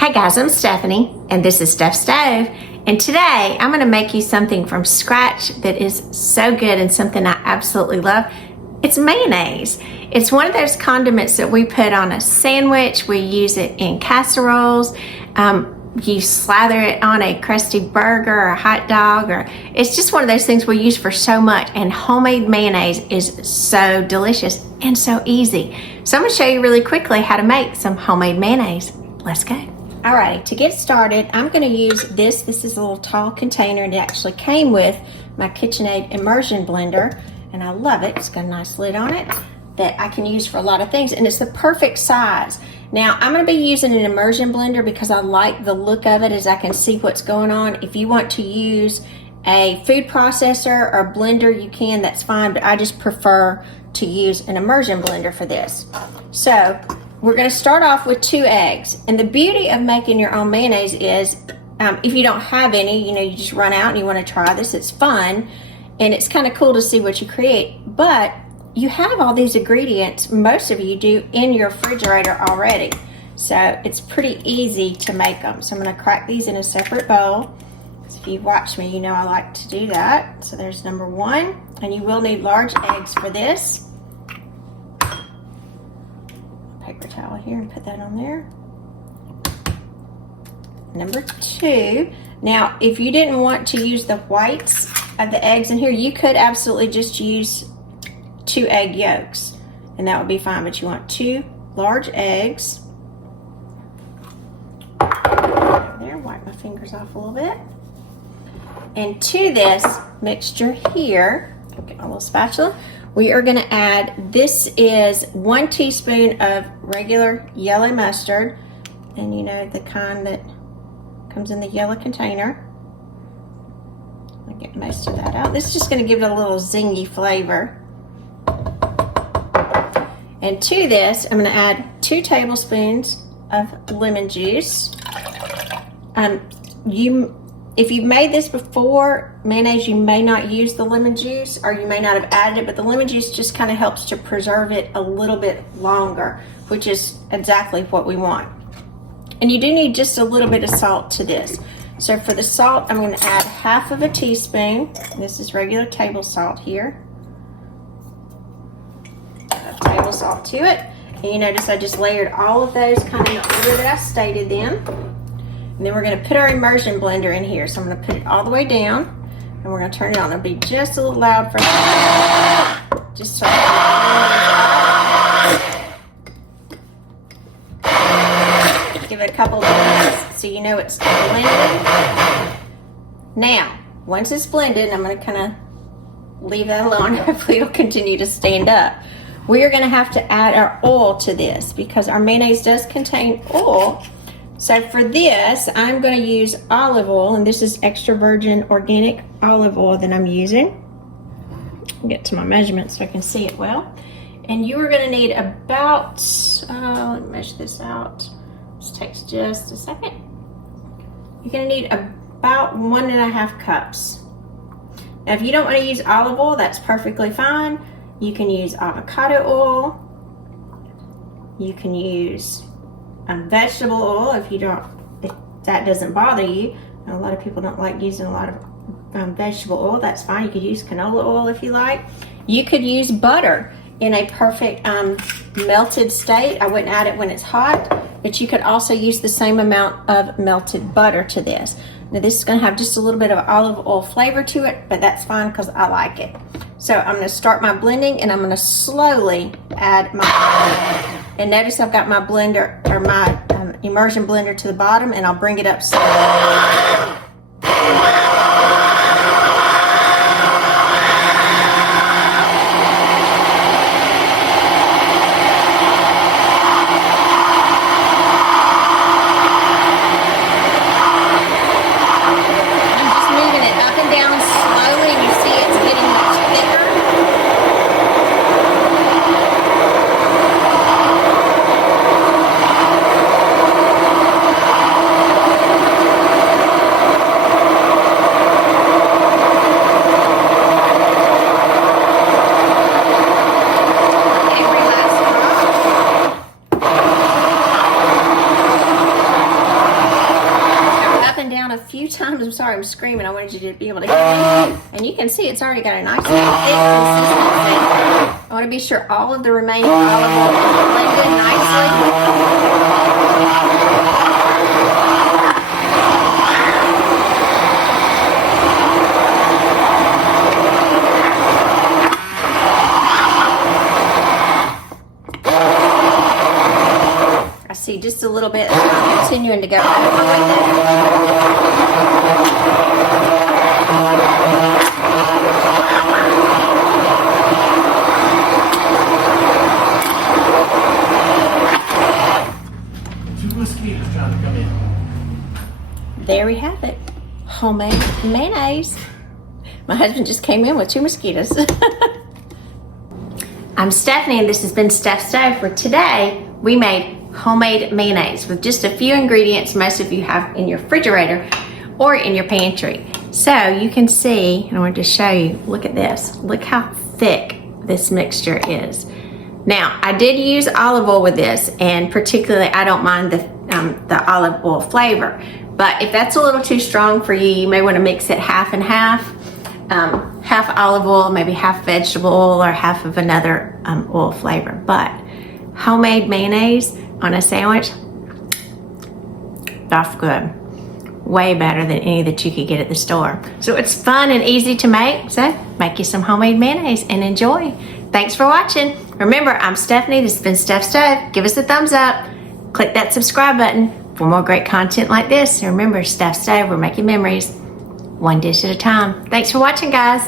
Hey guys, I'm Stephanie and this is Steph Stove, and today I'm going to make you something from scratch that is so good and something I absolutely love. It's mayonnaise. It's one of those condiments that we put on a sandwich. We use it in casseroles. You slather it on a crusty burger or a hot dog, or it's just one of those things we use for so much. And homemade mayonnaise is so delicious and so easy. So I'm going to show you really quickly how to make some homemade mayonnaise. Let's go. Alrighty, to get started, I'm going to use this. This is a little tall container, and it actually came with my KitchenAid immersion blender, and I love it. It's got a nice lid on it that I can use for a lot of things, and it's the perfect size. Now, I'm going to be using an immersion blender because I like the look of it, as I can see what's going on. If you want to use a food processor or blender, you can, that's fine, but I just prefer to use an immersion blender for this. So we're going to start off with 2 eggs. And the beauty of making your own mayonnaise is if you don't have any, you just run out and you want to try this, it's fun. And it's kind of cool to see what you create. But you have all these ingredients, most of you do, in your refrigerator already. So it's pretty easy to make them. So I'm going to crack these in a separate bowl. So if you've watched me, you know I like to do that. So there's number 1. And you will need large eggs for this. Paper towel here and put that on there. Number 2. Now, if you didn't want to use the whites of the eggs in here, you could absolutely just use 2 egg yolks, and that would be fine. But you want 2 large eggs. There, wipe my fingers off a little bit. And to this mixture here, get my little spatula, we are going to add, this is 1 teaspoon of regular yellow mustard, and you know, the kind that comes in the yellow container. I'll get most of that out. This is just going to give it a little zingy flavor. And to this, I'm going to add 2 tablespoons of lemon juice. If you've made this before, mayonnaise, you may not use the lemon juice, or you may not have added it, but the lemon juice just kind of helps to preserve it a little bit longer, which is exactly what we want. And you do need just a little bit of salt to this. So for the salt, I'm going to add 1/2 teaspoon. This is regular table salt here. Table salt to it. And you notice I just layered all of those kind of in the order that I stated them. And then we're going to put our immersion blender in here. So I'm going to put it all the way down, and we're going to turn it on. It'll be just a little loud for just so give it a couple of minutes so you know it's blended. Now, once it's blended, I'm going to kind of leave that alone. Hopefully it'll continue to stand up. We are going to have to add our oil to this because our mayonnaise does contain oil. So for this, I'm going to use olive oil, and this is extra virgin organic olive oil that I'm using. I'll get to my measurements so I can see it well. And you are going to need about, let me measure this out. This takes just a second. You're going to need about 1.5 cups. Now, if you don't want to use olive oil, that's perfectly fine. You can use avocado oil. You can use vegetable oil if that doesn't bother you. A lot of people don't like using a lot of vegetable oil. That's fine. You could use canola oil if you like. You could use butter in a perfect melted state. I wouldn't add it when it's hot, but you could also use the same amount of melted butter to this. Now this is going to have just a little bit of olive oil flavor to it, but that's fine because I like it. So I'm going to start my blending, and I'm going to slowly add my, and notice I've got my blender, or my immersion blender, to the bottom, and I'll bring it up slowly. times. I'm sorry I'm screaming. I wanted you to be able to hear me. And you can see it's already got a nice thick consistency. I want to be sure all of the remaining olive oil is blended nicely. I see just a little bit continuing to go over with it. Two mosquitoes trying to come in. There we have it. Homemade mayonnaise. My husband just came in with 2 mosquitoes. I'm Stephanie and this has been Steph Stove. For today, we made homemade mayonnaise with just a few ingredients most of you have in your refrigerator or in your pantry. So you can see, and I wanted to show you, look at this. Look how thick this mixture is. Now, I did use olive oil with this, and particularly I don't mind the olive oil flavor. But if that's a little too strong for you, you may want to mix it half and half. Half olive oil, maybe half vegetable oil, or half of another oil flavor. But homemade mayonnaise on a sandwich, that's good. Way better than any that you could get at the store. So it's fun and easy to make. So make you some homemade mayonnaise and enjoy. Thanks for watching. Remember, I'm Stephanie. This has been Steph Stove. Give us a thumbs up. Click that subscribe button for more great content like this. And remember, Steph Stove, we're making memories one dish at a time. Thanks for watching, guys.